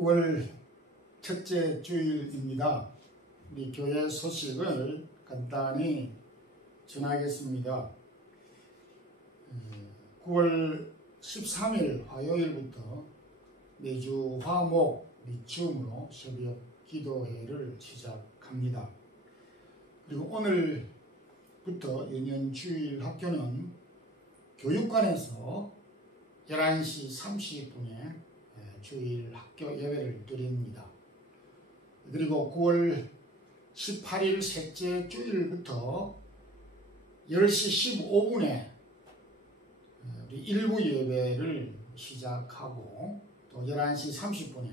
9월 첫째 주일입니다. 우리 교회 소식을 간단히 전하겠습니다. 9월 13일 화요일부터 매주 화목 리치움으로 새벽 기도회를 시작합니다. 그리고 오늘부터 연년 주일 학교는 교육관에서 11시 30분에 주일 학교 예배를 드립니다. 그리고 9월 18일 셋째 주일부터 10시 15분에 우리 일부 예배를 시작하고 또 11시 30분에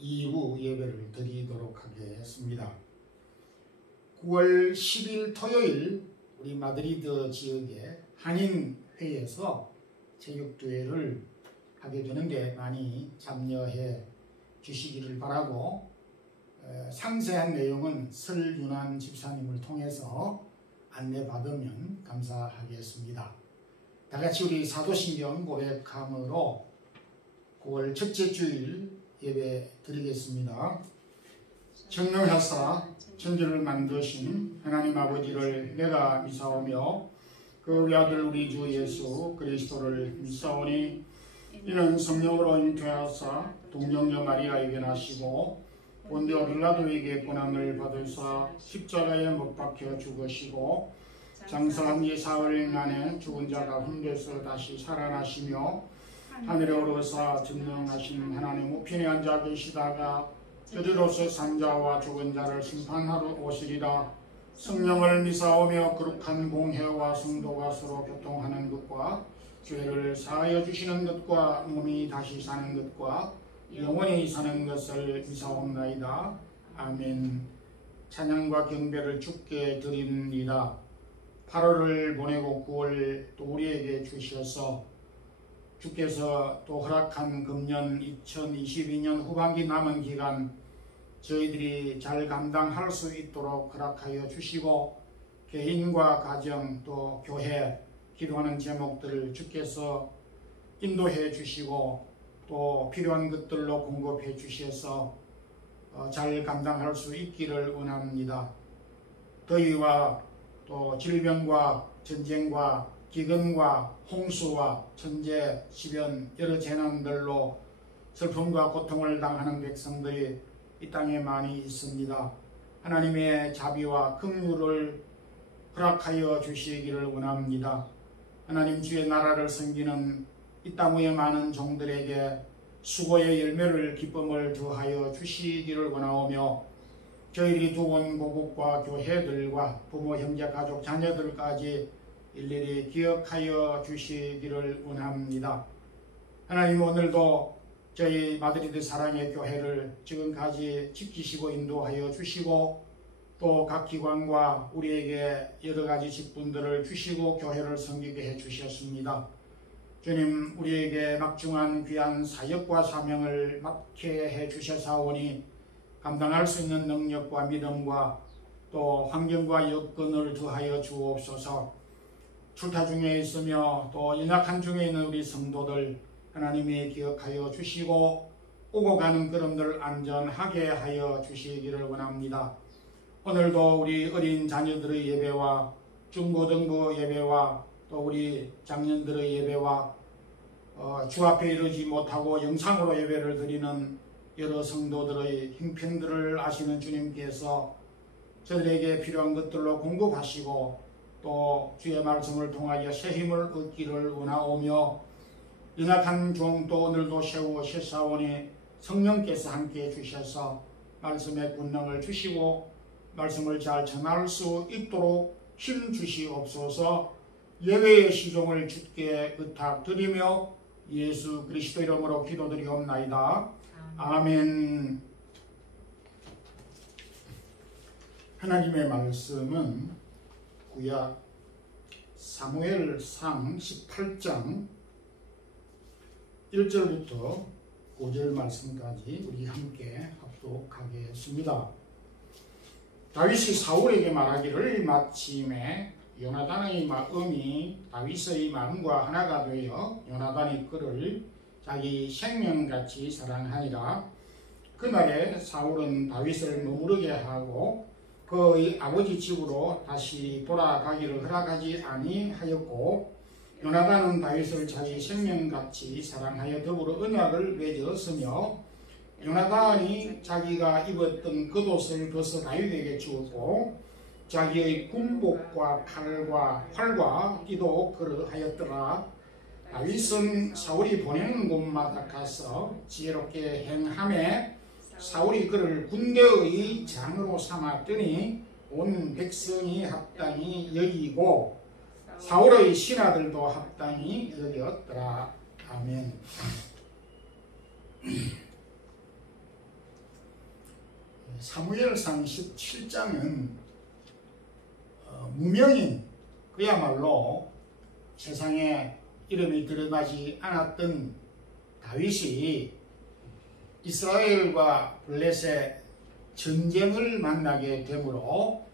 2부 예배를 드리도록 하겠습니다. 9월 10일 토요일 우리 마드리드 지역의 한인회에서 체육대회를 하게 되는데 많이 참여해 주시기를 바라고, 상세한 내용은 설윤환 집사님을 통해서 안내받으면 감사하겠습니다. 다같이 우리 사도신경 고백함으로 9월 첫째 주일 예배 드리겠습니다. 전능하사 천지를 만드신 하나님 아버지를 내가 미사오며 그 외아들 우리 주 예수 그리스도를 미사오니, 이는 성령으로 잉태하사 동정녀 마리아에게 나시고 본디오 빌라도에게 고난을 받으사 십자가에 못 박혀 죽으시고 장사한 지 사흘 만에 죽은 자 가운데서 다시 살아나시며 하늘에 오르사 전능하신 하나님 우편에 앉아 계시다가 저리로서 산자와 죽은 자를 심판하러 오시리라. 성령을 미사오며 거룩한 공회와 성도가 서로 교통하는 것과 죄를 사하여 주시는 것과 몸이 다시 사는 것과 영원히 사는 것을 미사옵나이다. 아멘. 찬양과 경배를 주께 드립니다. 8월을 보내고 9월 또 우리에게 주셔서 주께서 또 허락한 금년 2022년 후반기 남은 기간 저희들이 잘 감당할 수 있도록 허락하여 주시고, 개인과 가정 또 교회 기도하는 제목들을 주께서 인도해 주시고 또 필요한 것들로 공급해 주셔서 잘 감당할 수 있기를 원합니다. 더위와 또 질병과 전쟁과 기근과 홍수와 천재, 지변 여러 재난들로 슬픔과 고통을 당하는 백성들이 이 땅에 많이 있습니다. 하나님의 자비와 긍휼을 허락하여 주시기를 원합니다. 하나님 주의 나라를 섬기는 이 땅 위의 많은 종들에게 수고의 열매를 기쁨을 더하여 주시기를 원하오며, 저희들이 두은 고국과 교회들과 부모, 형제, 가족, 자녀들까지 일일이 기억하여 주시기를 원합니다. 하나님, 오늘도 저희 마드리드 사랑의 교회를 지금까지 지키시고 인도하여 주시고 또 각 기관과 우리에게 여러 가지 직분들을 주시고 교회를 섬기게 해 주셨습니다. 주님, 우리에게 막중한 귀한 사역과 사명을 맡게 해 주셔사오니 감당할 수 있는 능력과 믿음과 또 환경과 여건을 더하여 주옵소서. 출타 중에 있으며 또 연약한 중에 있는 우리 성도들 하나님이 기억하여 주시고 오고 가는 걸음들 안전하게 하여 주시기를 원합니다. 오늘도 우리 어린 자녀들의 예배와 중고등부 예배와 또 우리 장년들의 예배와 주 앞에 이르지 못하고 영상으로 예배를 드리는 여러 성도들의 형편들을 아시는 주님께서 저들에게 필요한 것들로 공급하시고 또 주의 말씀을 통하여 새 힘을 얻기를 원하오며, 연약한 종 또 오늘도 세우셨사오니 성령께서 함께해 주셔서 말씀의 권능을 주시고 말씀을 잘 전할 수 있도록 힘 주시옵소서. 예배의 시종을 주께 의탁드리며 예수 그리스도 이름으로 기도드리옵나이다. 아멘. 하나님의 말씀은 구약 사무엘상 18장 1절부터 5절 말씀까지 우리 함께 합독하겠습니다. 다윗이 사울에게 말하기를, 마침에 요나단의 마음이 다윗의 마음과 하나가 되어 요나단이 그를 자기 생명같이 사랑하니라. 그날에 사울은 다윗을 머무르게 하고 그의 아버지 집으로 다시 돌아가기를 허락하지 아니하였고, 요나단은 다윗을 자기 생명같이 사랑하여 더불어 언약을 맺었으며, 요나단이 자기가 입었던 겉옷을 벗어 다윗에게 주었고 자기의 군복과 활과 띠도 그러하였더라. 다윗은 사울이 보내는 곳마다 가서 지혜롭게 행하매 사울이 그를 군대의 장으로 삼았더니 온 백성이 합당히 여기고 사울의 신하들도 합당히 여겼더라. 아멘. 사무엘상 17장은 무명인, 그야말로 세상에 이름이 드러나지 않았던 다윗이 이스라엘과 블레셋 전쟁을 만나게 되므로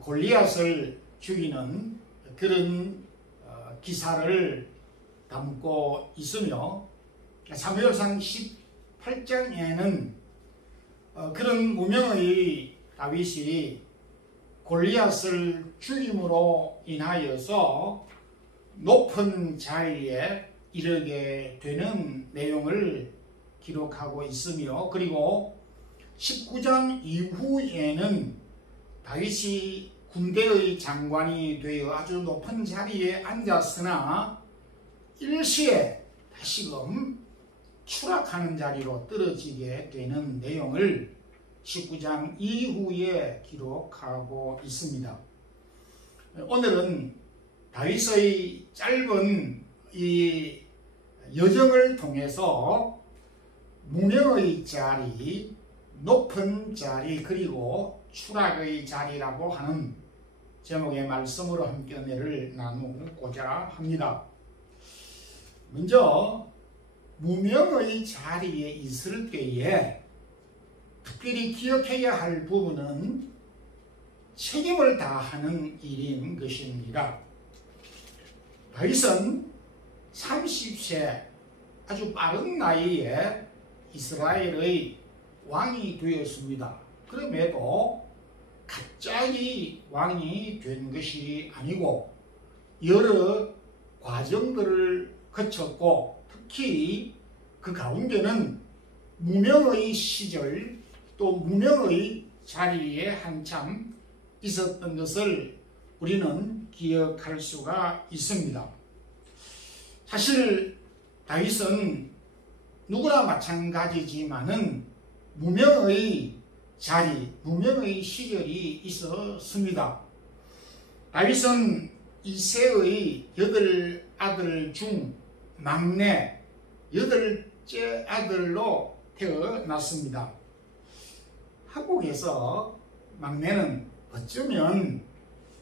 골리앗을 죽이는 그런 기사를 담고 있으며, 사무엘상 18장에는 그런 무명의 다윗이 골리앗을 죽임으로 인하여서 높은 자리에 이르게 되는 내용을 기록하고 있으며, 그리고 19장 이후에는 다윗이 군대의 장관이 되어 아주 높은 자리에 앉았으나 일시에 다시금 추락하는 자리로 떨어지게 되는 내용을 19장 이후에 기록하고 있습니다. 오늘은 다윗의 짧은 이 여정을 통해서 무명의 자리, 높은 자리, 그리고 추락의 자리라고 하는 제목의 말씀으로 함께 은혜를 나누고자 합니다. 먼저 무명의 자리에 있을 때에 특별히 기억해야 할 부분은 책임을 다하는 일인 것입니다. 다윗은 30세 아주 빠른 나이에 이스라엘의 왕이 되었습니다. 그럼에도 갑자기 왕이 된 것이 아니고 여러 과정들을 거쳤고, 특히 그 가운데는 무명의 시절 또 무명의 자리에 한참 있었던 것을 우리는 기억할 수가 있습니다. 사실 다윗은 누구나 마찬가지지만은 무명의 자리, 무명의 시절이 있었습니다. 다윗은 이새의 8아들 중 막내 8째 아들로 태어났습니다. 한국에서 막내는 어쩌면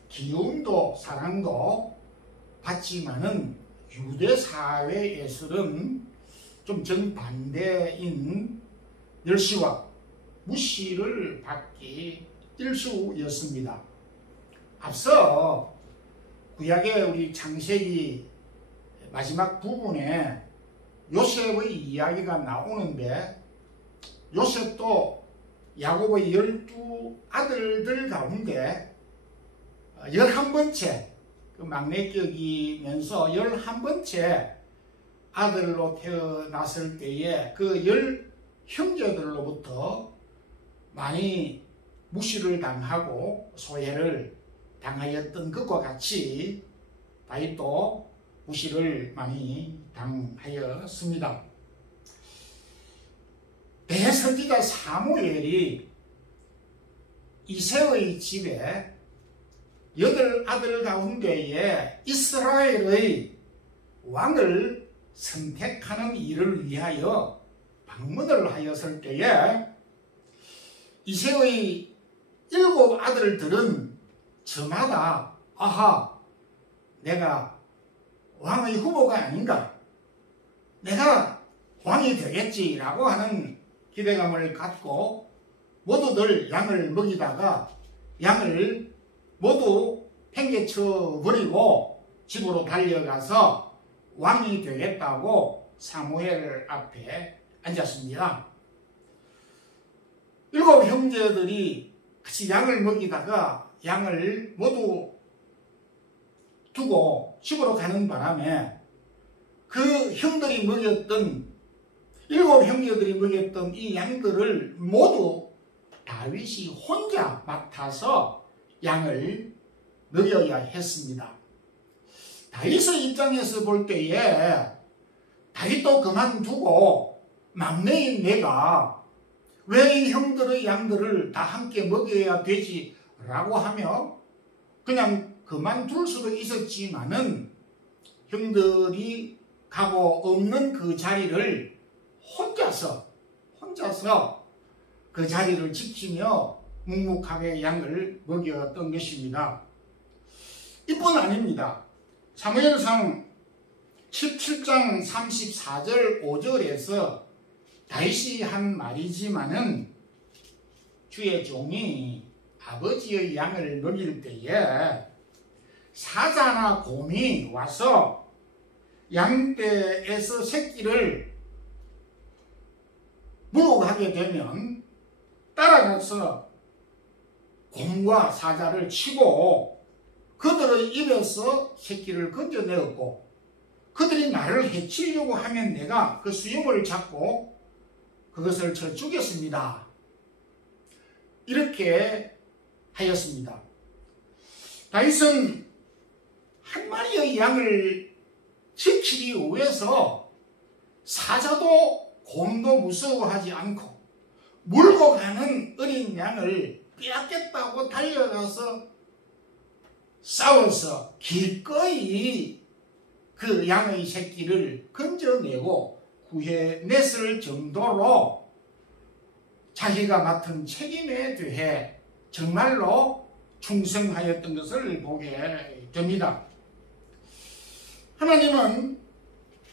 기움도 사랑도 받지만은 유대 사회에서는 좀 정반대인 멸시와 무시를 받기 일쑤였습니다. 앞서 구약의 우리 창세기 마지막 부분에 요셉의 이야기가 나오는데, 요셉도 야곱의 12아들들 가운데 11번째 그 막내격이면서 11번째 아들로 태어났을 때에 그 10형제들로부터 많이 무시를 당하고 소외를 당하였던 것과 같이 다윗도 무시를 많이 당하였습니다. 대선지자 사무엘이 이새의 집에 8아들 가운데에 이스라엘의 왕을 선택하는 일을 위하여 방문을 하였을 때에 이새의 7아들들은 저마다 아하, 내가 왕의 후보가 아닌가, 내가 왕이 되겠지라고 하는 기대감을 갖고 모두들 양을 먹이다가 양을 모두 팽개쳐 버리고 집으로 달려가서 왕이 되겠다고 사무엘 앞에 앉았습니다. 7 형제들이 같이 양을 먹이다가 양을 모두 두고 집으로 가는 바람에 그 형들이 먹였던 7 형제들이 먹였던 이 양들을 모두 다윗이 혼자 맡아서 양을 먹여야 했습니다. 다윗의 입장에서 볼 때에 다윗도 그만두고 막내인 내가 왜 이 형들의 양들을 다 함께 먹여야 되지? 라고 하며 그냥 그만둘 수도 있었지만은 형들이 가고 없는 그 자리를 혼자서 그 자리를 지키며 묵묵하게 양을 먹였던 것입니다. 이뿐 아닙니다. 사무엘상 17장 34절 5절에서 다윗이 한 말이지만은 주의 종이 아버지의 양을 먹일 때에 사자나 곰이 와서 양떼에서 새끼를 물어가게 되면 따라가서 곰과 사자를 치고 그들의 입에서 새끼를 건져내었고 그들이 나를 해치려고 하면 내가 그 수염을 잡고 그것을 쳐 죽였습니다. 이렇게 하였습니다. 다윗은 한 마리의 양을 지키기 위해서 사자도 곰도 무서워하지 않고 물고 가는 어린 양을 빼앗겠다고 달려가서 싸워서 기꺼이 그 양의 새끼를 건져내고 구해냈을 정도로 자기가 맡은 책임에 대해 정말로 충성하였던 것을 보게 됩니다. 하나님은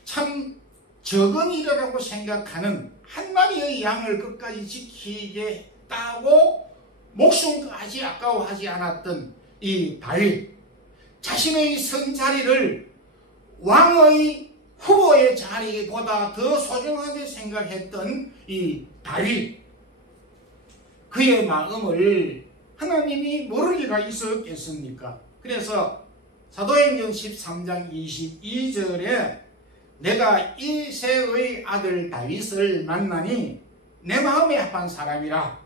참 적은 일이라고 생각하는 한 마리의 양을 끝까지 지키겠다고 목숨까지 아까워하지 않았던 이 다윗, 자신의 선 자리를 왕의 후보의 자리보다 더 소중하게 생각했던 이 다윗, 그의 마음을 하나님이 모를 리가 있었겠습니까? 그래서 사도행전 13장 22절에 내가 이새의 아들 다윗을 만나니 내 마음에 합한 사람이라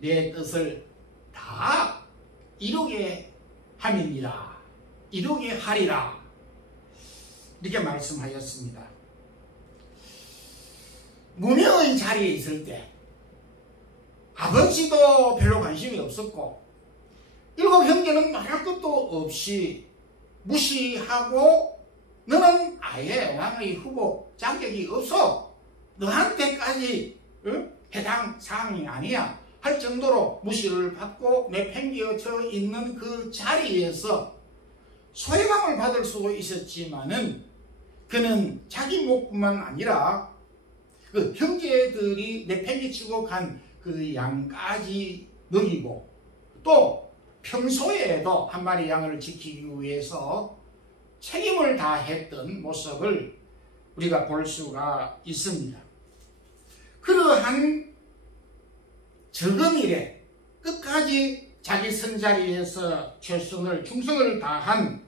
내 뜻을 다 이루게 함이니라, 이루게 하리라, 이렇게 말씀하였습니다. 무명의 자리에 있을 때 아버지도 별로 관심이 없었고 7 형제는 말할 것도 없이 무시하고 너는 아예 왕의 후보 자격이 없어, 너한테까지 해당 사항이 아니야 할 정도로 무시를 받고 내팽개쳐 있는 그 자리에서 소외감을 받을 수도 있었지만은 그는 자기 목뿐만 아니라 그 형제들이 내팽개치고 간 그 양까지 먹이고 또 평소에도 한 마리 양을 지키기 위해서 책임을 다했던 모습을 우리가 볼 수가 있습니다. 그러한 적은 일에 끝까지 자기 선자리에서 최선을 충성을 다한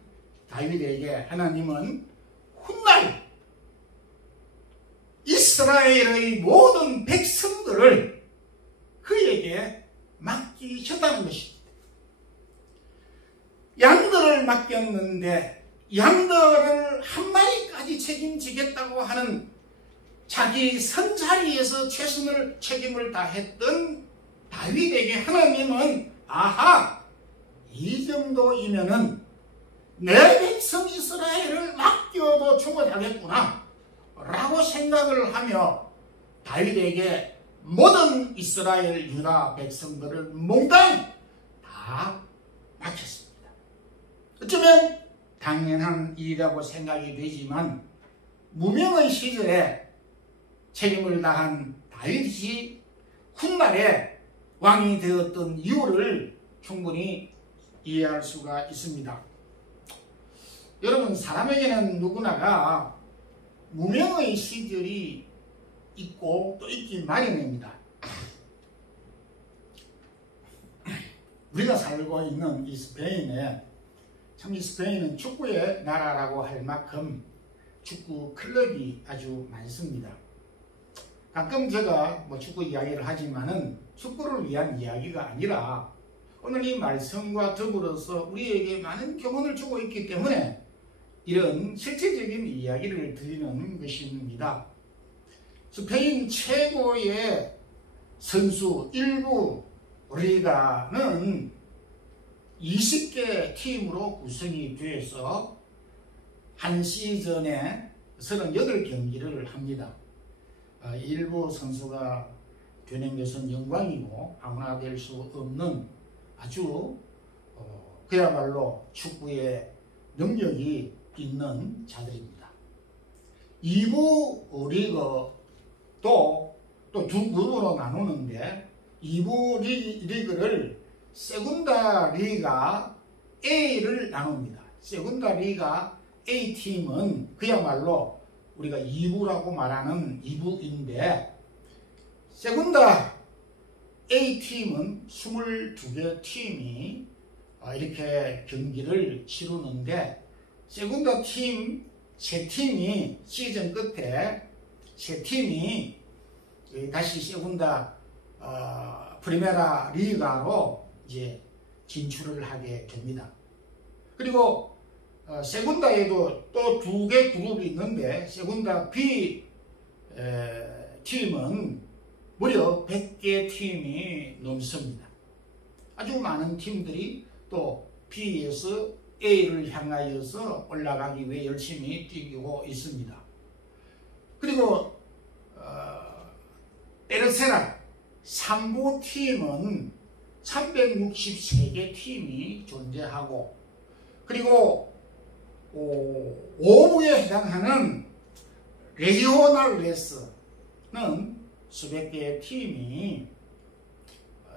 다윗에게 하나님은 훗날 이스라엘의 모든 백성들을 그에게 맡기셨다는 것입니다. 양들을 맡겼는데 양들을 한 마리까지 책임지겠다고 하는 자기 선자리에서 최선을 책임을 다했던 다윗에게 하나님은 아하, 이 정도이면은 내 백성 이스라엘을 맡겨도 충분하겠구나 라고 생각을 하며 다윗에게 모든 이스라엘 유다 백성들을 몽땅 다 맡겼습니다. 어쩌면 당연한 일이라고 생각이 되지만 무명의 시절에 책임을 다한 다윗이 훗날에 왕이 되었던 이유를 충분히 이해할 수가 있습니다. 여러분, 사람에게는 누구나가 무명의 시절이 있고 또 있기 마련입니다. 우리가 살고 있는 이 스페인에 참 이 스페인은 축구의 나라라고 할 만큼 축구 클럽이 아주 많습니다. 가끔 제가 축구 이야기를 하지만은 축구를 위한 이야기가 아니라 오늘 이 말씀과 더불어서 우리에게 많은 교훈을 주고 있기 때문에 이런 실제적인 이야기를 드리는 것입니다. 스페인 최고의 선수 1부 리가는 20개 팀으로 구성이 되어서 한 시즌에 38경기를 합니다. 1부 선수가 되는 것은 영광이고 아무나 될 수 없는 아주 그야말로 축구의 능력이 있는 자들입니다. 2부 리그도 또 두 그룹으로 나누는데 2부 리그를 세군다 리가 A를 나눕니다. 세군다 리가 A팀은 그야말로 우리가 2부라고 말하는 2부인데 세군다 A팀은 22개 팀이 이렇게 경기를 치르는데 세군다 팀 3팀이 시즌 끝에 3팀이 다시 세군다 프리메라 리가로 이제 진출을 하게 됩니다. 그리고 세군다에도 또 2개 그룹이 있는데 세군다 B 팀은 무려 100개 팀이 넘습니다. 아주 많은 팀들이 또 B에서 A를 향하여서 올라가기 위해 열심히 뛰고 있습니다. 그리고 테르세라 3부 팀은 363개 팀이 존재하고 그리고 5부에 해당하는 레지오날레스는 수백 개의 팀이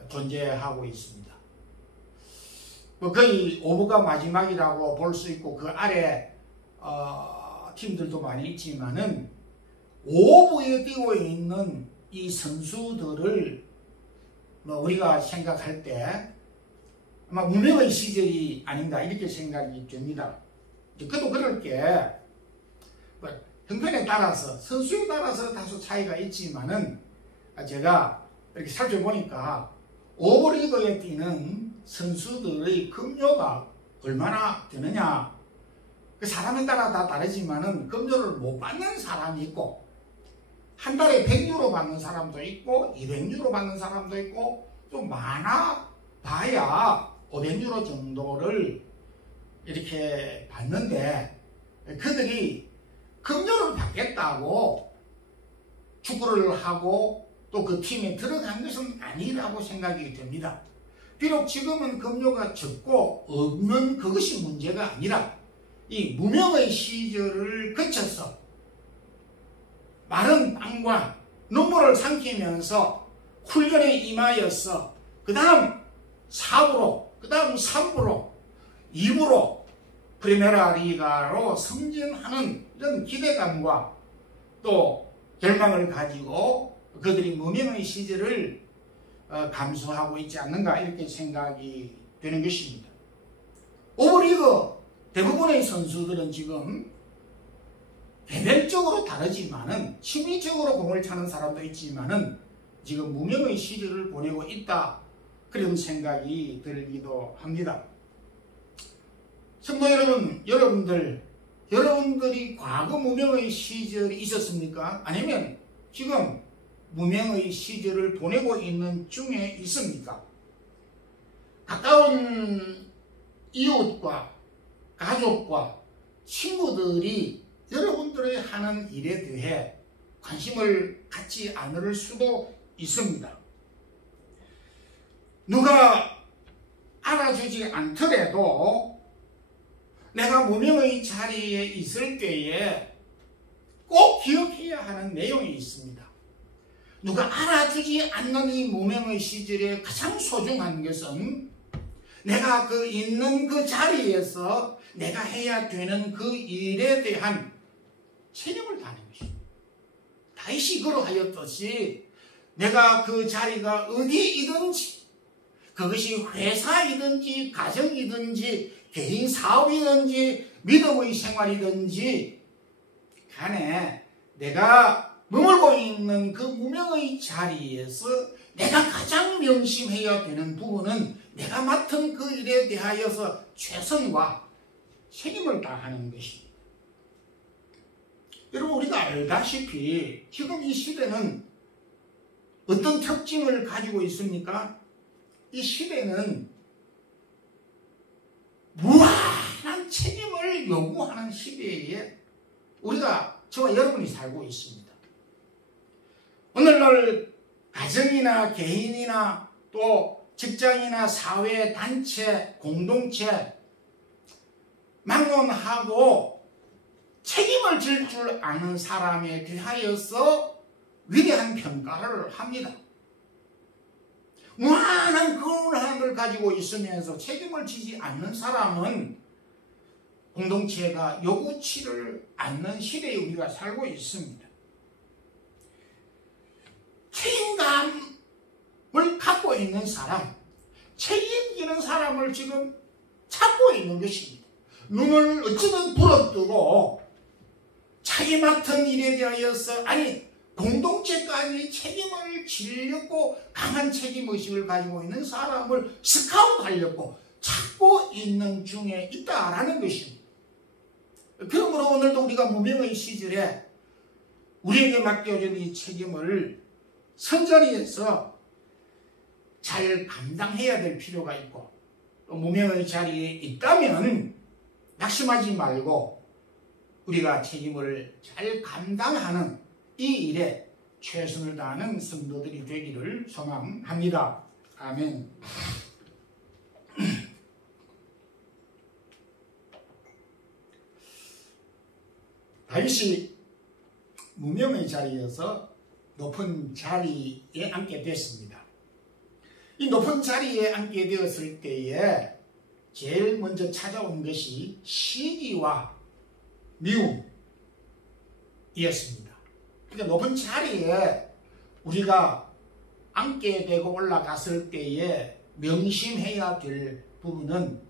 존재하고 있습니다. 거의 5부가 마지막이라고 볼 수 있고 그 아래 팀들도 많이 있지만은 5부에 뛰고 있는 이 선수들을 우리가 생각할 때 아마 무명의 시절이 아닌가 이렇게 생각이 됩니다. 그도 그럴 게 형편에 따라서 선수에 따라서 다소 차이가 있지만은 제가 이렇게 살펴보니까 오버리그에 뛰는 선수들의 급료가 얼마나 되느냐 그 사람에 따라 다 다르지만은 급료를 못 받는 사람이 있고 한 달에 100유로 받는 사람도 있고 200유로 받는 사람도 있고 좀 많아 봐야 500유로 정도를 이렇게 받는데 그들이 급료를 받겠다고 축구를 하고 또 그 팀에 들어간 것은 아니라고 생각이 됩니다. 비록 지금은 급료가 적고 없는 그것이 문제가 아니라 이 무명의 시절을 거쳐서 마른 땀과 눈물을 삼키면서 훈련에 임하여서 그 다음 4부로 그 다음 3부로 2부로 프리메라 리가로 승진하는 이런 기대감과 또 열망을 가지고 그들이 무명의 시절을 감수하고 있지 않는가 이렇게 생각이 되는 것입니다. 오버리그 대부분의 선수들은 지금 개별적으로 다르지만은 취미적으로 공을 차는 사람도 있지만은 지금 무명의 시절을 보내고 있다 그런 생각이 들기도 합니다. 성도 여러분, 여러분들이 과거 무명의 시절이 있었습니까? 아니면 지금 무명의 시절을 보내고 있는 중에 있습니까? 가까운 이웃과 가족과 친구들이 여러분들의 하는 일에 대해 관심을 갖지 않을 수도 있습니다. 누가 알아주지 않더라도 내가 무명의 자리에 있을 때에 꼭 기억해야 하는 내용이 있습니다. 누가 알아주지 않는 이 무명의 시절에 가장 소중한 것은 내가 그 있는 그 자리에서 내가 해야 되는 그 일에 대한 책임을 다하는 것입니다. 다윗이 그러하였듯이 내가 그 자리가 어디이든지 그것이 회사이든지 가정이든지 개인 사업이든지 믿음의 생활이든지 간에 내가 머물고 있는 그 무명의 자리에서 내가 가장 명심해야 되는 부분은 내가 맡은 그 일에 대하여서 최선과 책임을 다하는 것입니다. 여러분, 우리가 알다시피 지금 이 시대는 어떤 특징을 가지고 있습니까? 이 시대는 무한한 책임을 요구하는 시대에 저와 여러분이 살고 있습니다. 오늘날 가정이나 개인이나 또 직장이나 사회, 단체, 공동체 막론하고 책임을 질 줄 아는 사람에 대하여서 위대한 평가를 합니다. 무한한 권한을 가지고 있으면서 책임을 지지 않는 사람은 공동체가 요구치를 않는 시대에 우리가 살고 있습니다. 책임감을 갖고 있는 사람, 책임지는 사람을 지금 찾고 있는 것입니다. 눈을 어찌든 부릅뜨고 자기 맡은 일에 대하여서 공동체까지 책임을 지려고 강한 책임의식을 가지고 있는 사람을 스카우트하려고 찾고 있는 중에 있다라는 것입니다. 그러므로 오늘도 우리가 무명의 시절에 우리에게 맡겨진 이 책임을 선자리에서 잘 감당해야 될 필요가 있고, 또 무명의 자리에 있다면 낙심하지 말고 우리가 책임을 잘 감당하는 이 일에 최선을 다하는 성도들이 되기를 소망합니다. 아멘. 다윗이 무명의 자리에서 높은 자리에 앉게 됐습니다. 이 높은 자리에 앉게 되었을 때에 제일 먼저 찾아온 것이 시기와 미움이었습니다. 그러니까 높은 자리에 우리가 앉게 되고 올라갔을 때에 명심해야 될 부분은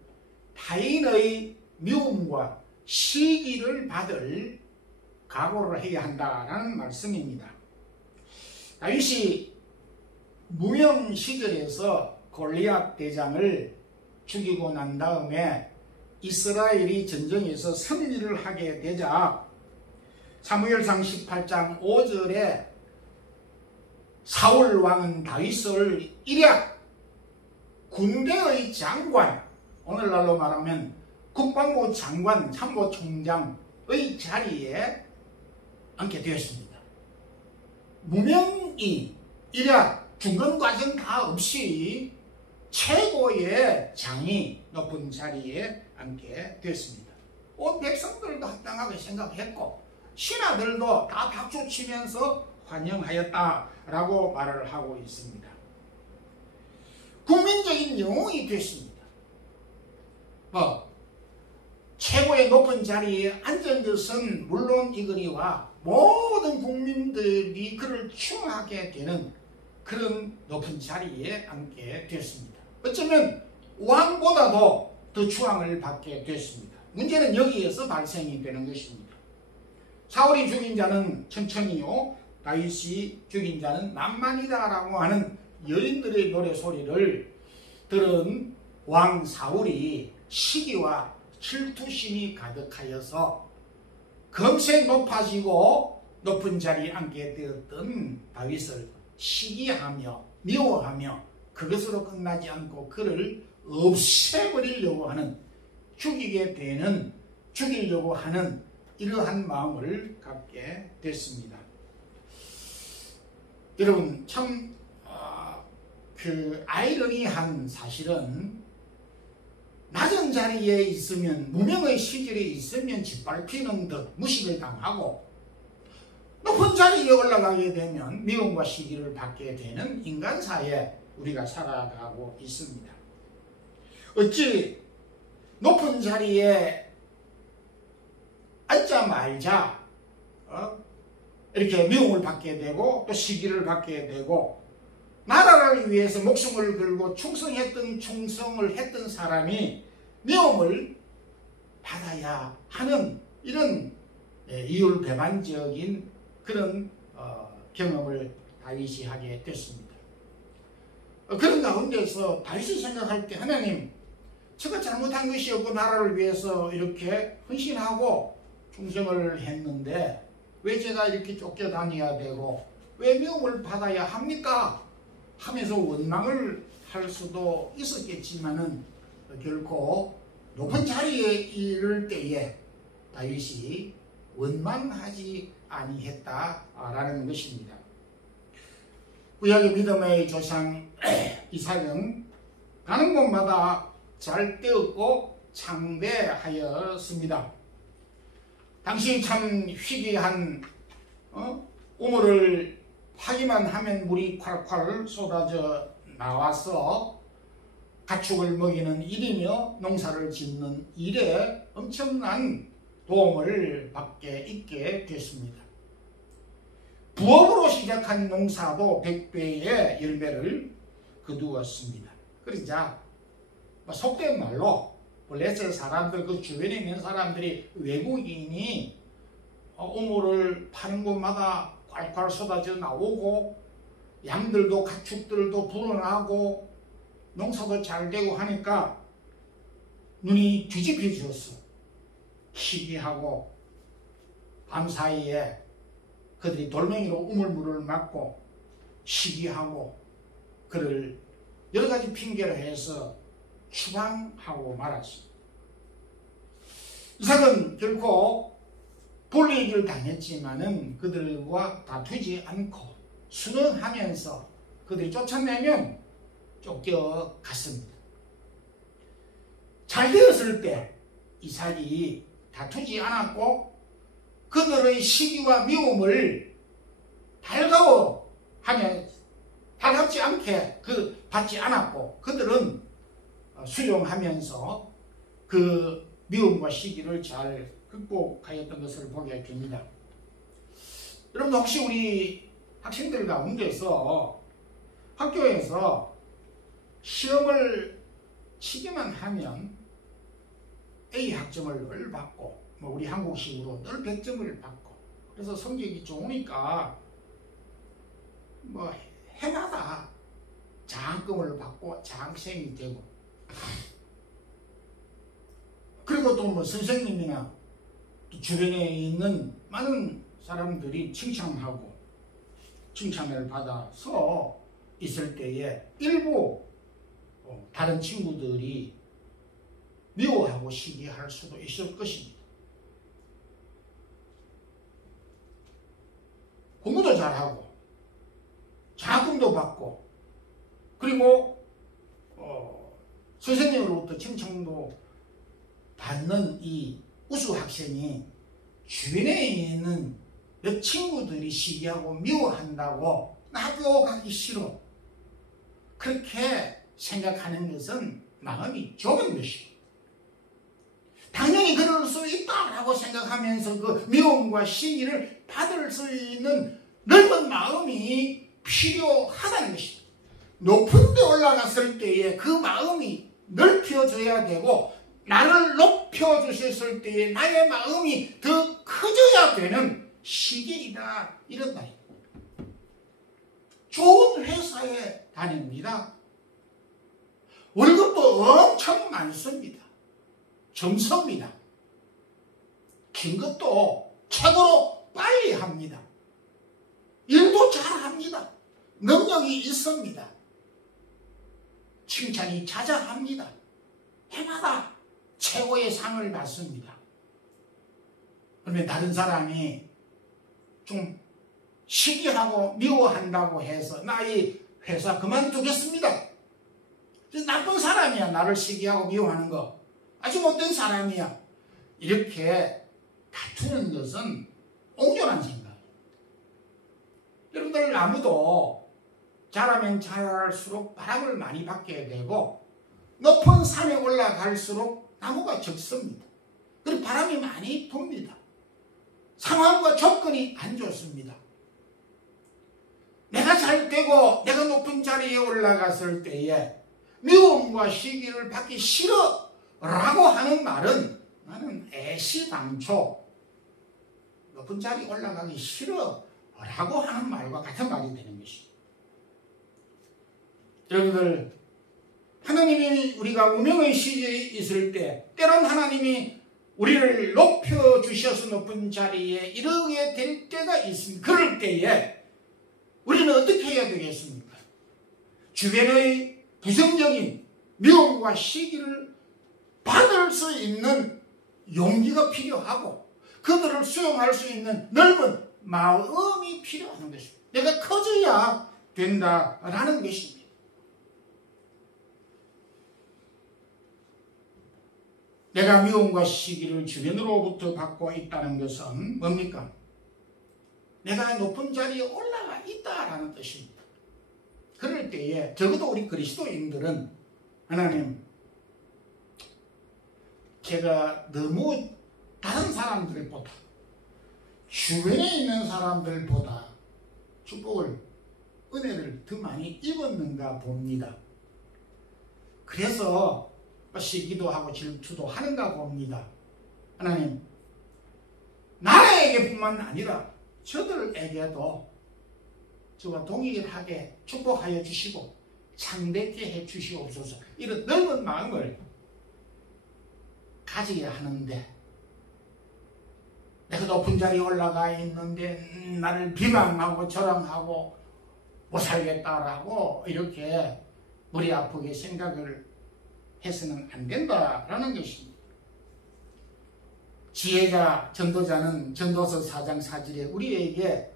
타인의 미움과 시기를 받을 각오를 해야 한다라는 말씀입니다. 다윗이 무명 시절에서 골리앗 대장을 죽이고 난 다음에 이스라엘이 전쟁에서 승리를 하게 되자 사무엘상 18장 5절에 사울 왕은 다윗을 일약 군대의 장관, 오늘날로 말하면 국방부 장관, 참모총장의 자리에 앉게 되었습니다. 무명이 일약 중간과정 다 없이 최고의 장이 높은 자리에 앉게 되었습니다. 온 백성들도 합당하게 생각했고 신하들도 다 박수치면서 환영하였다라고 말을 하고 있습니다. 국민적인 영웅이 됐습니다. 최고의 높은 자리에 앉은 것은 물론이거니와 모든 국민들이 그를 추앙하게 되는 그런 높은 자리에 앉게 되었습니다. 어쩌면 왕보다도 더 추앙을 받게 됐습니다. 문제는 여기에서 발생이 되는 것입니다. 사울이 죽인 자는 천천히요, 다윗이 죽인 자는 만만이다 라고 하는 여인들의 노래소리를 들은 왕 사울이 시기와 질투심이 가득하여서 금세 높아지고 높은 자리에 앉게 되었던 다윗을 시기하며 미워하며 그것으로 끝나지 않고 그를 없애버리려고 하는, 죽이려고 하는 이러한 마음을 갖게 됐습니다. 여러분, 참 아이러니한 사실은 낮은 자리에 있으면, 무명의 시절에 있으면 짓밟히는 듯 무시를 당하고 높은 자리에 올라가게 되면 미움과 시기를 받게 되는 인간사에 우리가 살아가고 있습니다. 어찌 높은 자리에 앉자마자 이렇게 미움을 받게 되고 또 시기를 받게 되고 나라를 나라를 위해서 목숨을 걸고 충성을 했던 사람이 미움을 받아야 하는 이런 이율배반적인 그런 경험을 다윗이 하게 됐습니다. 그런 가운데서 다윗이 생각할 때 하나님, 제가 잘못한 것이 없고 나라를 위해서 이렇게 헌신하고 충성을 했는데 왜 제가 이렇게 쫓겨다녀야 되고 왜 미움을 받아야 합니까? 하면서 원망을 할 수도 있었겠지만은 결코 높은 자리에 이를 때에 다윗이 원망하지 아니했다라는 것입니다. 구약의 믿음의 조상 이삭은 가는 곳마다 잘 되었고 창대하였습니다. 당시 참 희귀한 우물을 파기만 하면 물이 콸콸 쏟아져 나와서 가축을 먹이는 일이며 농사를 짓는 일에 엄청난 도움을 받게 있게 됐습니다. 부업으로 시작한 농사도 100배의 열매를 거두었습니다. 그러자 속된 말로 블레셋 사람들, 그 주변에 있는 사람들이 외국인이 우물을 파는 곳마다 콸콸 쏟아져 나오고 양들도 가축들도 불어나고 농사도 잘 되고 하니까 눈이 뒤집혀졌어. 희귀하고 밤사이에 그들이 돌멩이로 우물물을 맞고 시기하고 그를 여러 가지 핑계로 해서 추방하고 말았습니다. 이삭은 결코 불이익을 당했지만은 그들과 다투지 않고 순응하면서 그들이 쫓아내면 쫓겨갔습니다. 잘 되었을 때 이삭이 다투지 않았고 그들의 시기와 미움을 달갑지 않게 받지 않았고 그들은 수용하면서 그 미움과 시기를 잘 극복하였던 것을 보게 됩니다. 여러분, 혹시 우리 학생들 가운데서 학교에서 시험을 치기만 하면 A 학점을 늘 받고 우리 한국식으로 늘 100점을 받고 그래서 성적이 좋으니까 해마다 장학금을 받고 장학생이 되고 그리고 또 선생님이나 또 주변에 있는 많은 사람들이 칭찬하고 칭찬을 받아서 있을 때에 일부 다른 친구들이 미워하고 시기할 수도 있을 것입니다. 공부도 잘하고 장학금도 받고 그리고 선생님으로부터 칭찬도 받는 이 우수 학생이 주변에 있는 몇 친구들이 시기하고 미워한다고 나도 가기 싫어 그렇게 생각하는 것은 마음이 좁은 것입니다. 당연히 그럴 수 있다라고 생각하면서 그 미움과 시기를 받을 수 있는 넓은 마음이 필요하다는 것입니다. 높은 데 올라갔을 때에 그 마음이 넓혀져야 되고 나를 높여주셨을 때에 나의 마음이 더 커져야 되는 시기이다 이런 말입니다. 좋은 회사에 다닙니다. 월급도 엄청 많습니다. 점수입니다. 긴급도 최고로 빨리 합니다. 일도 잘합니다. 능력이 있습니다. 칭찬이 자자합니다. 해마다 최고의 상을 받습니다. 그러면 다른 사람이 좀 시기하고 미워한다고 해서 나 이 회사 그만두겠습니다. 나쁜 사람이야. 나를 시기하고 미워하는 거. 아주 못된 사람이야. 이렇게 다투는 것은 옹졸한 생각이에요. 여러분들 나무도 자라면 자랄수록 바람을 많이 받게 되고 높은 산에 올라갈수록 나무가 적습니다. 그리고 바람이 많이 붑니다. 상황과 조건이 안 좋습니다. 내가 자살되고 내가 높은 자리에 올라갔을 때에 미움과 시기를 받기 싫어 라고 하는 말은 나는 애시당초 높은 자리에 올라가기 싫어 라고 하는 말과 같은 말이 되는 것입니다. 여러분들, 하나님이 우리가 무명의 시기에 있을 때 때론 하나님이 우리를 높여주셔서 높은 자리에 이르게 될 때가 있습니다. 그럴 때에 우리는 어떻게 해야 되겠습니까? 주변의 부정적인 미움과 시기를 받을 수 있는 용기가 필요하고 그들을 수용할 수 있는 넓은 마음이 필요한 것입니다. 내가 커져야 된다라는 것입니다. 내가 미움과 시기를 주변으로부터 받고 있다는 것은 뭡니까? 내가 높은 자리에 올라가 있다라는 뜻입니다. 그럴 때에 적어도 우리 그리스도인들은 하나님, 제가 너무 다른 사람들보다 주변에 있는 사람들보다 축복을, 은혜를 더 많이 입었는가 봅니다. 그래서 시기도 하고 질투도 하는가 봅니다. 하나님, 나에게뿐만 아니라 저들에게도 저와 동일하게 축복하여 주시고 창대케 해 주시옵소서. 이런 넓은 마음을 가져야 하는데, 내가 높은 자리에 올라가 있는데 나를 비방하고 저랑하고 못 살겠다라고 이렇게 머리 아프게 생각을 해서는 안 된다라는 것입니다. 지혜자, 전도자는 전도서 4장 4절에 우리에게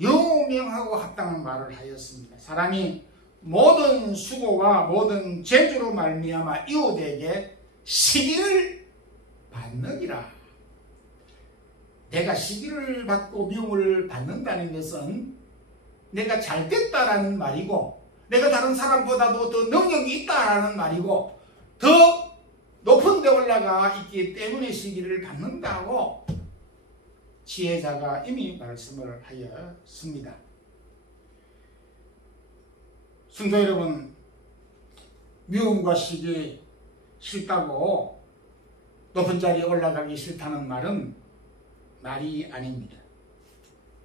영명하고 합당한 말을 하였습니다. 사람이 모든 수고와 모든 재주로 말미암아 이웃에게 시기를 받느니라. 내가 시기를 받고 미움을 받는다는 것은 내가 잘됐다라는 말이고, 내가 다른 사람보다도 더 능력이 있다라는 말이고, 더 높은 데 올라가 있기 때문에 시기를 받는다고 지혜자가 이미 말씀을 하였습니다. 성도 여러분, 미움과 시기 싫다고 높은 자리에 올라가기 싫다는 말은 말이 아닙니다.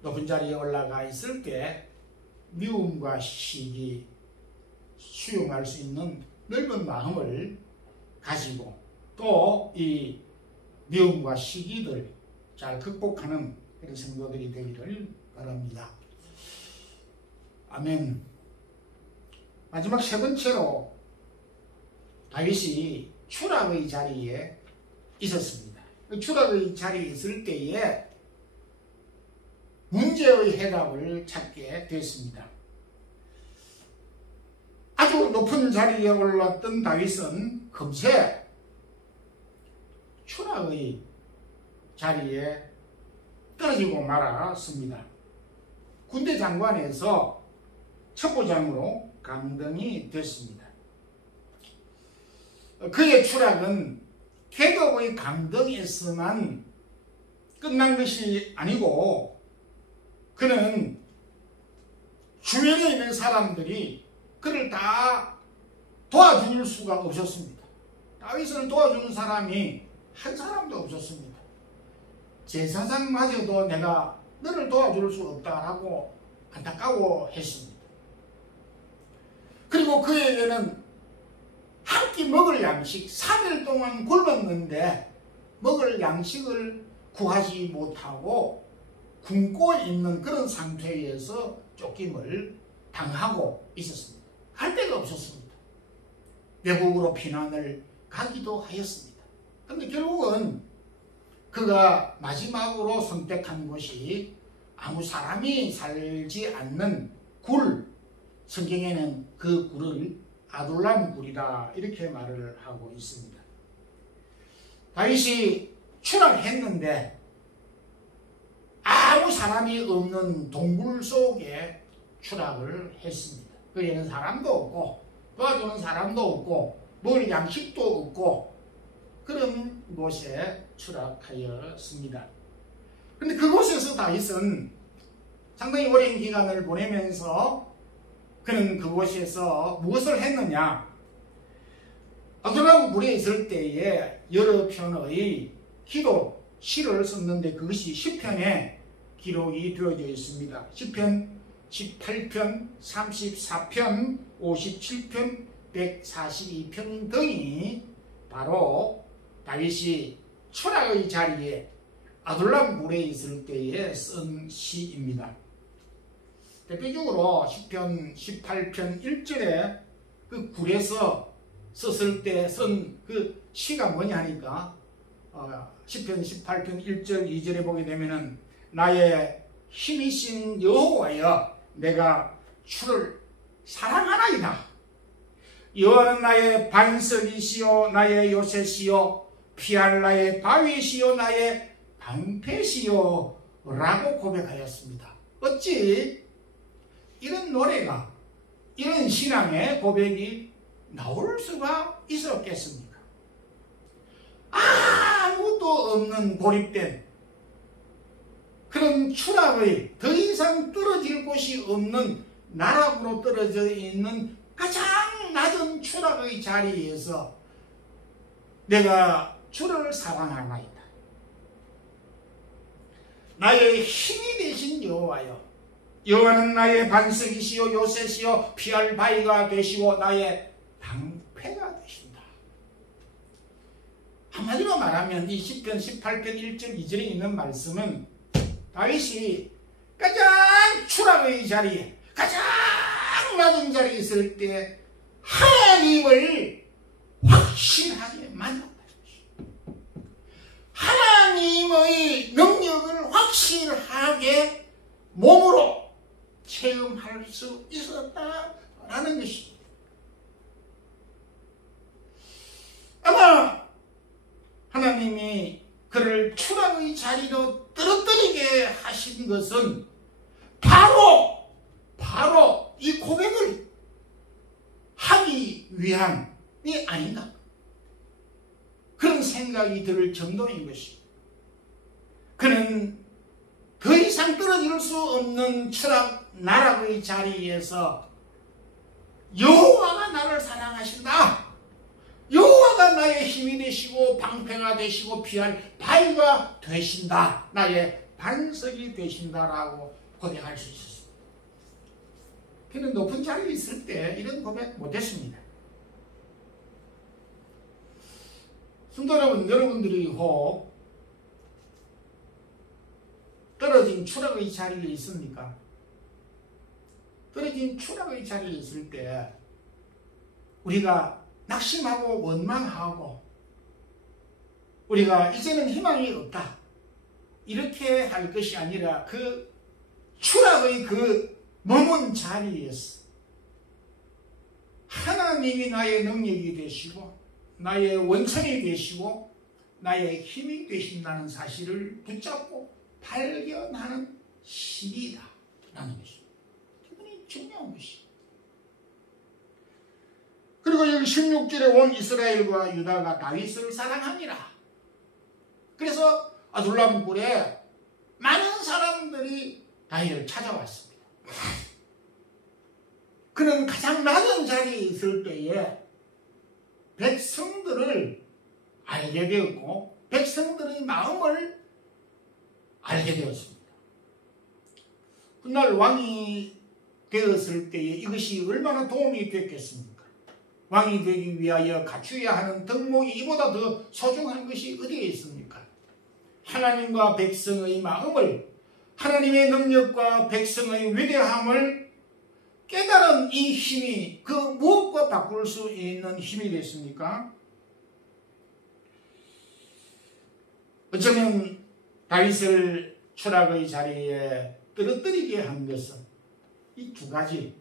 높은 자리에 올라가 있을 때 미움과 시기 수용할 수 있는 넓은 마음을 가지고 또 이 미움과 시기를 잘 극복하는 그런 성도들이 되기를 바랍니다. 아멘. 마지막 세 번째로 다윗이 추락의 자리에 있었습니다. 추락의 자리에 있을 때에 문제의 해답을 찾게 됐습니다. 아주 높은 자리에 올랐던 다윗은 금세 추락의 자리에 떨어지고 말았습니다. 군대 장관에서 첩보장으로 강등이 됐습니다. 그의 추락은 계급의 강등에서만 끝난 것이 아니고, 그는 주변에 있는 사람들이 그를 다 도와줄 수가 없었습니다. 다윗을 도와주는 사람이 한 사람도 없었습니다. 제사장마저도 내가 너를 도와줄 수 없다라고 안타까워했습니다. 그리고 그에게는 한 끼 먹을 양식, 3일 동안 굶었는데 먹을 양식을 구하지 못하고 굶고 있는 그런 상태에서 쫓김을 당하고 있었습니다. 갈 데가 없었습니다. 외국으로 피난을 가기도 하였습니다. 그런데 결국은 그가 마지막으로 선택한 곳이 아무 사람이 살지 않는 굴, 성경에는 그 굴을 아둘람 굴이다 이렇게 말을 하고 있습니다. 다윗이 추락했는데 아무 사람이 없는 동굴 속에 추락을 했습니다. 그에는 사람도 없고 도와주는 사람도 없고 먹을 양식도 없고 그런 곳에 추락하였습니다. 그런데 그곳에서 다윗은 상당히 오랜 기간을 보내면서 그는 그곳에서 무엇을 했느냐? 아둘람 굴에 있을 때에 여러 편의 기도 시를 썼는데 그것이 시편에 기록이 되어져 있습니다. 시편 18편, 34편, 57편, 142편 등이 바로 다윗이 추락의 자리에 아둘람 굴에 있을 때에 쓴 시입니다. 대표적으로 시편 18편 1절에 그 굴에서 썼을 때 쓴 그 시가 뭐냐 하니까 시편 18편 1절 2절에 보게 되면은 나의 힘이신 여호와여 내가 주를 사랑하나이다. 여호와는 나의 반석이시요 나의 요새시요 피할 나의 바위시요 나의 방패시요 라고 고백하였습니다. 어찌 이런 노래가 이런 신앙의 고백이 나올 수가 있었겠습니까? 아무것도 없는 고립된 그런 추락의 더 이상 떨어질 곳이 없는 나락으로 떨어져 있는 가장 낮은 추락의 자리에서 내가 주를 사랑하나이다. 나의 힘이 되신 여호와여 여호와는 나의 반석이시요 요새시요 피할 바위가 되시고 나의 방패가 되신다. 한마디로 말하면 이 시편 18편 1절 2절에 있는 말씀은 다윗이 가장 추락의 자리에 가장 낮은 자리에 있을 때 하나님을 확실하게 만났다. 하나님의 능력을 확실하게 몸으로 체험할 수 있었다라는 것입니다. 아마 하나님이 그를 추락의 자리로 떨어뜨리게 하신 것은 바로 이 고백을 하기 위함이 아닌가 그런 생각이 들 정도인 것입니다. 그는 더 이상 떨어질 수 없는 추락 나락의 자리에서 여호와가 나를 사랑하신다. 여호와가 나의 힘이 되시고 방패가 되시고 피할 바위가 되신다. 나의 반석이 되신다라고 고백할 수 있었습니다. 그는 높은 자리에 있을 때 이런 고백 못했습니다. 성도 여러분, 여러분들이 혹 떨어진 추락의 자리에 있습니까? 떨어진 추락의 자리에 있을 때 우리가 낙심하고 원망하고 우리가 이제는 희망이 없다 이렇게 할 것이 아니라 그 추락의 그 머문 자리에서 하나님이 나의 능력이 되시고 나의 원천이 되시고 나의 힘이 되신다는 사실을 붙잡고 발견하는 시기다 라는 것입니다. 기분이 중요한 것입니다. 그리고 여기 16절에 온 이스라엘과 유다가 다윗을 사랑하니라. 그래서 아둘람 굴에 많은 사람들이 다윗을 찾아왔습니다. 그는 가장 낮은 자리에 있을 때에 백성들을 알게 되었고 백성들의 마음을 알게 되었습니다. 훗날 왕이 되었을 때에 이것이 얼마나 도움이 됐겠습니까? 왕이 되기 위하여 갖추어야 하는 덕목이 이보다 더 소중한 것이 어디에 있습니까? 하나님과 백성의 마음을 하나님의 능력과 백성의 위대함을 깨달은 이 힘이 그 무엇과 바꿀 수 있는 힘이 됐습니까? 어쩌면 다윗을 추락의 자리에 떨어뜨리게 한 것은 이 두 가지,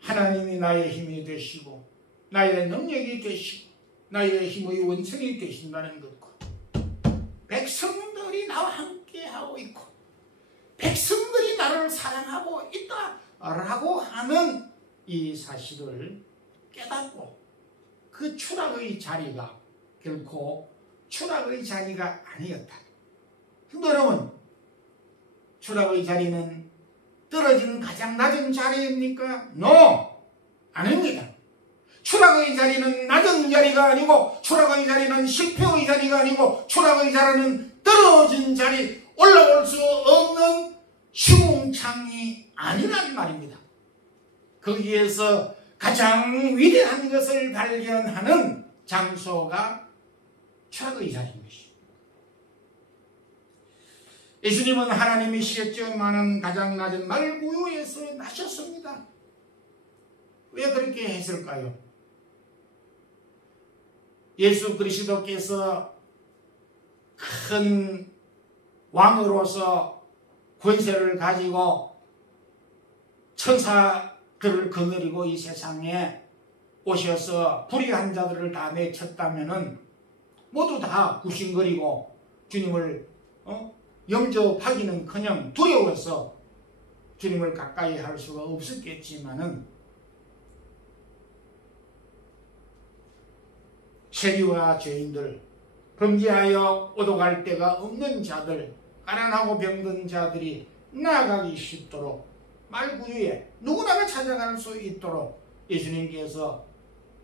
하나님이 나의 힘이 되시고 나의 능력이 되시고 나의 힘의 원천이 되신다는 것과 백성들이 나와 함께하고 있고 백성들이 나를 사랑하고 있다라고 하는 이 사실을 깨닫고 그 추락의 자리가 결코 추락의 자리가 아니었다. 성도 여러분, 추락의 자리는 떨어진 가장 낮은 자리입니까? No! 아닙니다. 추락의 자리는 낮은 자리가 아니고, 추락의 자리는 실패의 자리가 아니고, 추락의 자리는 떨어진 자리, 올라올 수 없는 흉창이 아니란 말입니다. 거기에서 가장 위대한 것을 발견하는 장소가 추락의 자리인 것입니다. 예수님은 하나님이시겠지만은 가장 낮은 말구유에서 나셨습니다. 왜 그렇게 했을까요? 예수 그리스도께서 큰 왕으로서 권세를 가지고 천사들을 거느리고 이 세상에 오셔서 불의한 자들을 다 내쳤다면은 모두 다 굽신거리고 주님을 영접하기는커녕 두려워서 주님을 가까이 할 수가 없었겠지만은 세리와 죄인들, 범죄하여 얻어갈 데가 없는 자들, 가난하고 병든 자들이 나아가기 쉽도록 말구유에 누구나가 찾아갈 수 있도록 예수님께서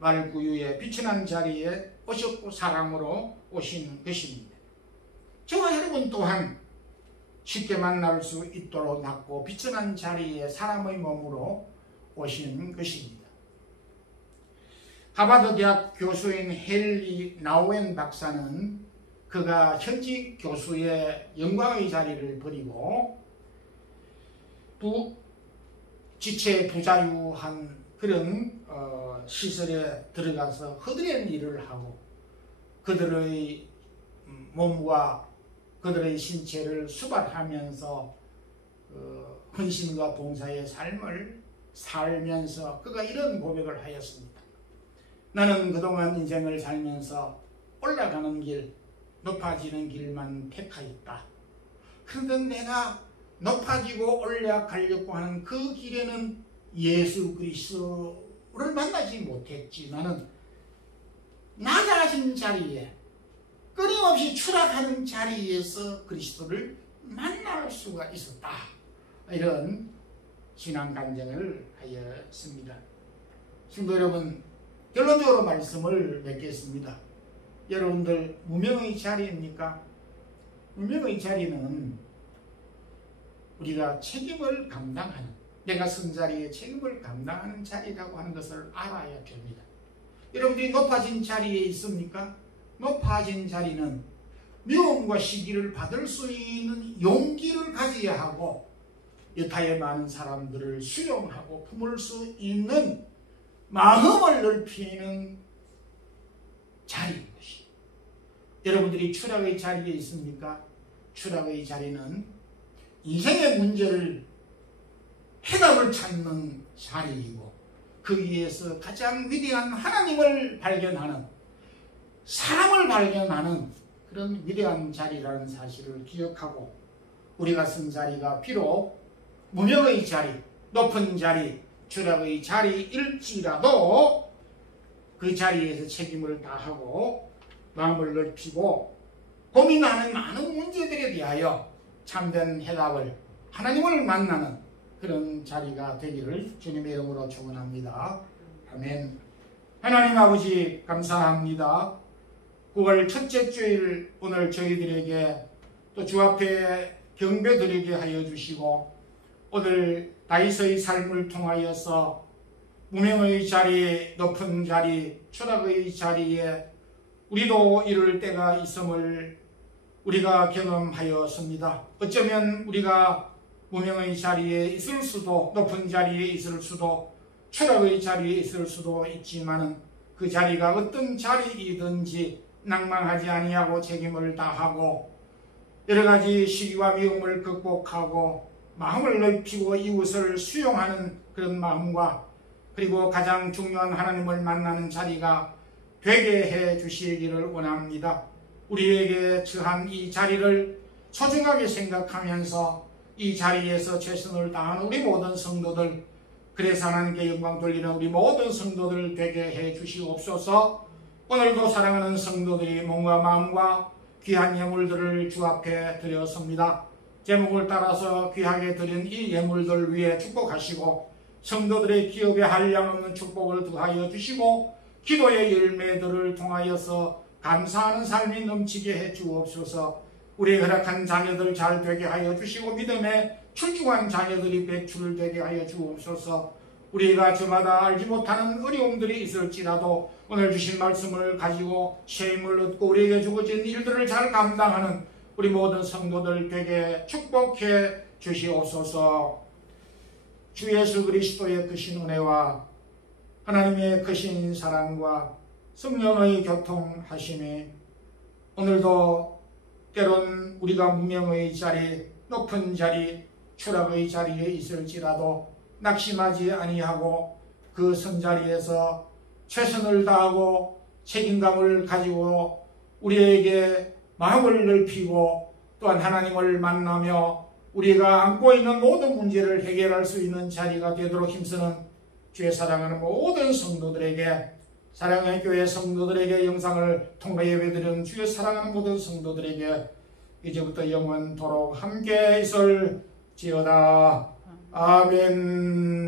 말구유에 빛이 난 자리에 오셨고 사람으로 오신 것입니다. 저와 여러분 또한 쉽게 만날 수 있도록 낮고 빛이 난 자리에 사람의 몸으로 오신 것입니다. 하버드 대학 교수인 헨리 나우엔 박사는 그가 현직 교수의 영광의 자리를 버리고 지체 부자유한 그런 시설에 들어가서 헛된 일을 하고 그들의 몸과 그들의 신체를 수발하면서 헌신과 봉사의 삶을 살면서 그가 이런 고백을 하였습니다. 나는 그동안 인생을 살면서 올라가는 길, 높아지는 길만 택하였다. 그런데 내가 높아지고 올라가려고 하는 그 길에는 예수 그리스도를 만나지 못했지. 나는 낮아진 자리에 끊임없이 추락하는 자리에서 그리스도를 만날 수가 있었다. 이런 신앙 간증을 하였습니다. 성도 여러분, 결론적으로 말씀을 맺겠습니다. 여러분들 무명의 자리입니까? 무명의 자리는 우리가 책임을 감당하는, 내가 선 자리에 책임을 감당하는 자리라고 하는 것을 알아야 됩니다. 여러분들이 높아진 자리에 있습니까? 높아진 자리는 미움과 시기를 받을 수 있는 용기를 가져야 하고 여타의 많은 사람들을 수용하고 품을 수 있는 마음을 넓히는 자리인 것이. 여러분들이 추락의 자리에 있습니까? 추락의 자리는 인생의 문제를 해답을 찾는 자리이고 거기에서 가장 위대한 하나님을 발견하는, 사람을 발견하는 그런 위대한 자리라는 사실을 기억하고 우리가 쓴 자리가 비록 무명의 자리, 높은 자리, 추락의 자리일지라도 그 자리에서 책임을 다하고 마음을 넓히고 고민하는 많은 문제들에 대하여 참된 해답을, 하나님을 만나는 그런 자리가 되기를 주님의 이름으로 축원합니다. 아멘. 하나님 아버지 감사합니다. 9월 첫째 주일 오늘 저희들에게 또 주 앞에 경배드리게 하여 주시고 오늘 다윗의 삶을 통하여서 무명의 자리, 높은 자리, 추락의 자리에 우리도 이룰 때가 있음을 우리가 경험하였습니다. 어쩌면 우리가 무명의 자리에 있을 수도, 높은 자리에 있을 수도, 추락의 자리에 있을 수도 있지만은 그 자리가 어떤 자리이든지 낭망하지 아니하고 책임을 다하고 여러 가지 시기와 미움을 극복하고 마음을 넓히고 이웃을 수용하는 그런 마음과 그리고 가장 중요한 하나님을 만나는 자리가 되게 해 주시기를 원합니다. 우리에게 처한 이 자리를 소중하게 생각하면서 이 자리에서 최선을 다하는 우리 모든 성도들, 그래서 하나님께 영광 돌리는 우리 모든 성도들 되게 해 주시옵소서. 오늘도 사랑하는 성도들이 몸과 마음과 귀한 예물들을 주 앞에 드렸습니다. 제목을 따라서 귀하게 드린 이 예물들 위에 축복하시고 성도들의 기업에 한량없는 축복을 더하여 주시고 기도의 열매들을 통하여서 감사하는 삶이 넘치게 해 주옵소서. 우리 허락한 자녀들 잘 되게 하여 주시고 믿음에 출중한 자녀들이 배출되게 하여 주옵소서. 우리가 저마다 알지 못하는 어려움들이 있을지라도 오늘 주신 말씀을 가지고 쉼을 얻고 우리에게 주어진 일들을 잘 감당하는 우리 모든 성도들 되게 축복해 주시옵소서. 주 예수 그리스도의 크신 은혜와 하나님의 크신 사랑과 성령의 교통하심이 오늘도 때론 우리가 무명의 자리, 높은 자리, 추락의 자리에 있을지라도 낙심하지 아니하고 그 선자리에서 최선을 다하고 책임감을 가지고 우리에게 마음을 넓히고 또한 하나님을 만나며 우리가 안고 있는 모든 문제를 해결할 수 있는 자리가 되도록 힘쓰는 주의 사랑하는 모든 성도들에게, 사랑의 교회 성도들에게, 영상을 통해 예배드리는 주의 사랑하는 모든 성도들에게 이제부터 영원토록 함께 있을지어다. 아멘.